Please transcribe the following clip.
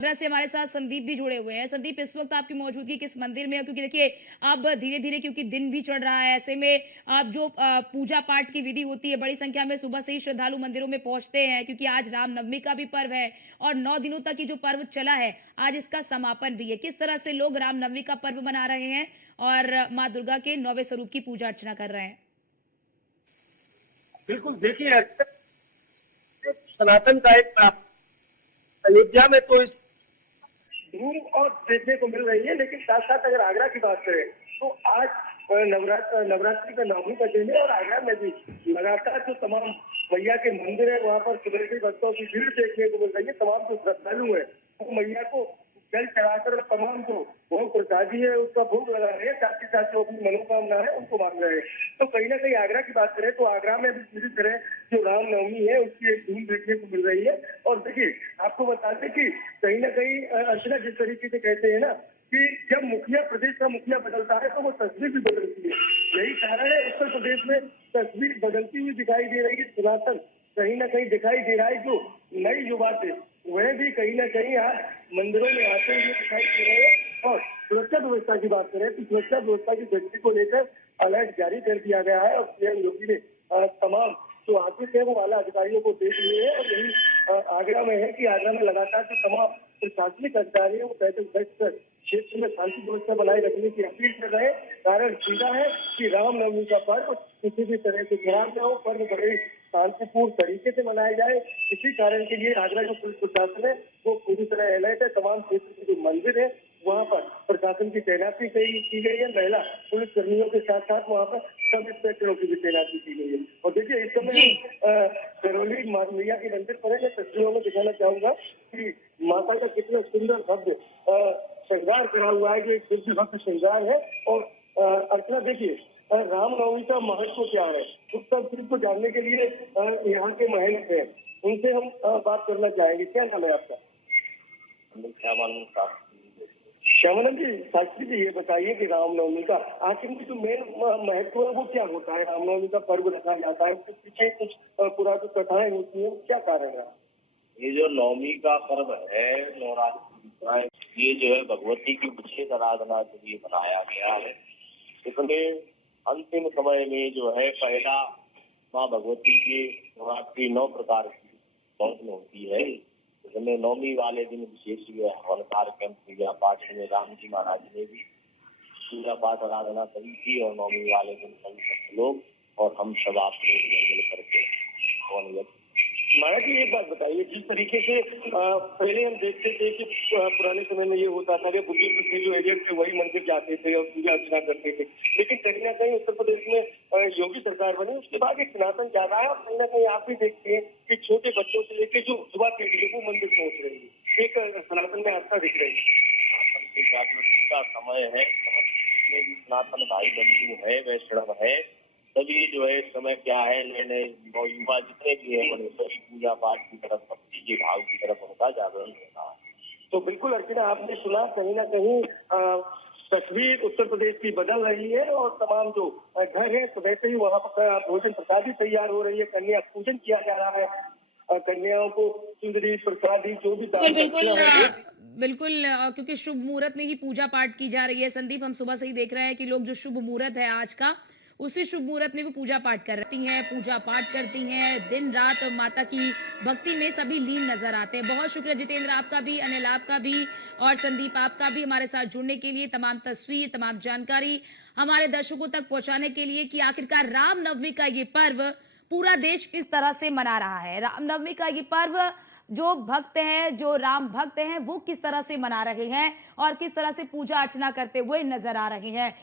से हमारे साथ संदीप भी जुड़े हुए हैं। संदीप, इस वक्त आपकी मौजूदगी किस मंदिर में है? क्योंकि देखिए, अब धीरे-धीरे क्योंकि दिन भी चढ़ रहा है, ऐसे में आप जो पूजा पाठ की विधि होती है, बड़ी संख्या में सुबह से ही श्रद्धालु मंदिरों में पहुंचते हैं, क्योंकि आज रामनवमी का भी पर्व है और 9 दिनों तक ये जो पर्व चला है, आज इसका समापन भी है। किस तरह से लोग रामनवमी का पर्व मना रहे हैं और माँ दुर्गा के 9वें स्वरूप की पूजा अर्चना कर रहे हैं? बिल्कुल, देखिए सनातन का एक अयोध्या में तो इस धूम और देखने को मिल रही है, लेकिन साथ साथ अगर आगरा की बात करें तो आज नवरात्रि का 9वीं का दिन है और आगरा में भी लगातार जो तमाम मैया के मंदिर है वहां पर सुबह से भक्तों की भीड़ देखने को मिल रही है। तमाम जो श्रद्धालु है वो मैया को जल चढ़ाकर तमाम जो भोग प्रसादी है उसका भोग लगा रहे हैं, साथ ही साथ जो अपनी मनोकामना है उनको मांग रहे हैं। तो कहीं ना कहीं आगरा की बात करें तो आगरा में भी पूरी तरह जो रामनवमी है उसकी एक धूम देखने को मिल रही है। और देखिए, आपको बता दें कि कहीं ना कहीं अर्चना जिस तरीके से कहते हैं ना कि जब मुखिया प्रदेश का मुखिया बदलता है तो वो तस्वीर भी बदलती है। यही कारण है उत्तर प्रदेश में तस्वीर बदलती हुई दिखाई दे रही है। सनातन कहीं ना कहीं दिखाई दे रहा है। जो नई युवा थे वह भी कहीं ना कहीं आज मंदिरों में आते हुए दिखाई दे रहे हैं। और सुरक्षा व्यवस्था की बात करें तो सुरक्षा व्यवस्था की दृष्टि को लेकर अलर्ट जारी कर दिया गया है और सीएम योगी ने तमाम जो आदेश है वो आला अधिकारियों को दे दिए हैं। और यही आगरा में है कि आगरा में लगातार जो तमाम प्रशासनिक अधिकारी है वो पैदल बैठकर क्षेत्र में शांति व्यवस्था बनाए रखने की अपील कर रहे हैं। कारण सीधा है कि रामनवमी का पर्व किसी भी तरह से खराब न हो, पर्व बड़े शांतिपूर्ण तरीके से मनाया जाए। इसी कारण के लिए आगरा जो पुलिस प्रशासन है वो पूरी तरह अलर्ट है। तमाम क्षेत्र के जो मंदिर है वहाँ पर प्रशासन की तैनाती की गई है। महिला पुलिस कर्मियों के साथ साथ वहाँ पर सब इंस्पेक्टरों की भी तैनाती की गई है। और देखिए, इस समय करौली मैया के मंदिर पर है। मैं तस्वीरों में दिखाना चाहूंगा कि माता का कितना सुंदर भव्य श्रृंगार करा हुआ है, जो एक दिव्य भव्य श्रृंगार है। और अर्चना देखिए, रामनवमी का महत्व क्या है उस सब चीज को जानने के लिए यहाँ के महंत हैं, उनसे हम बात करना चाहेंगे। क्या नाम है आपका? श्यामानंद जी, शास्त्री जी, ये बताइए कि रामनवमी का आखिर में जो मेन महत्व है वो क्या होता है? रामनवमी का पर्व रखा जाता है, उसके पीछे कुछ पुरानी कथाएं होती है, क्या कारण है? ये जो नवमी का पर्व है, नवरात्रि, ये जो है भगवती की विशेष आराधना के लिए बनाया गया है। इसमें अंतिम समय में जो है पहला माँ भगवती की नवरात्रि 9 प्रकार की पौधन होती है। इसमें नवमी वाले दिन विशेष हवन कार्यक्रम पूजा पाठ में राम जी महाराज ने भी पूजा पाठ आराधना करी थी और नवमी वाले दिन सभी लोग और हम सब आप लोग मिल करके हवन। महाराज जी, एक बात बताइए, जिस तरीके से पहले हम देखते थे कि पुराने समय में ये होता था कि बुजुर्ग थे जो एजेंट थे वही मंदिर जाते थे और पूजा अर्चना करते थे, लेकिन कहीं ना कहीं उत्तर प्रदेश में योगी सरकार बनी उसके बाद एक सनातन ज्यादा है। और कहीं ना कहीं आप भी देखते हैं कि छोटे बच्चों से लेकर जो युवा पीढ़ी है वो मंदिर पहुंच रही है, एक सनातन में आस्था दिख रही है। सनातन की जागृति का समय है, जितने भी सनातन भाई बंधु है वैष्णव है, सभी जो है इस समय क्या है, नए नए युवा जितने भी है बड़े सभी पूजा पाठ की तरफ, भक्ति के भाव की तरफ उनका जागरण होता है। तो बिल्कुल अर्चना, आपने सुना, कहीं ना कहीं तस्वीर उत्तर प्रदेश की बदल रही है और तमाम जो घर है तो वैसे ही वहाँ पर भोजन प्रसादी तैयार हो रही है, कन्या पूजन किया जा रहा है, कन्याओं को सुंदरी प्रसादी जो भी दान बिल्कुल, दक्षिणा है बिल्कुल, क्योंकि शुभ मुहूर्त में ही पूजा पाठ की जा रही है। संदीप, हम सुबह से ही देख रहे हैं कि लोग जो शुभ मुहूर्त है आज का, उसी शुभ मुहूर्त में भी पूजा पाठ करती हैं, पूजा पाठ करती हैं, दिन रात माता की भक्ति में सभी लीन नजर आते हैं। बहुत शुक्रिया जितेंद्र आपका भी, अनिल आपका भी और संदीप आपका भी हमारे साथ जुड़ने के लिए, तमाम तस्वीर, तमाम जानकारी हमारे दर्शकों तक पहुंचाने के लिए कि आखिरकार रामनवमी का ये पर्व पूरा देश किस तरह से मना रहा है। रामनवमी का ये पर्व जो भक्त हैं, जो राम भक्त हैं, वो किस तरह से मना रहे हैं और किस तरह से पूजा अर्चना करते हुए नजर आ रहे हैं।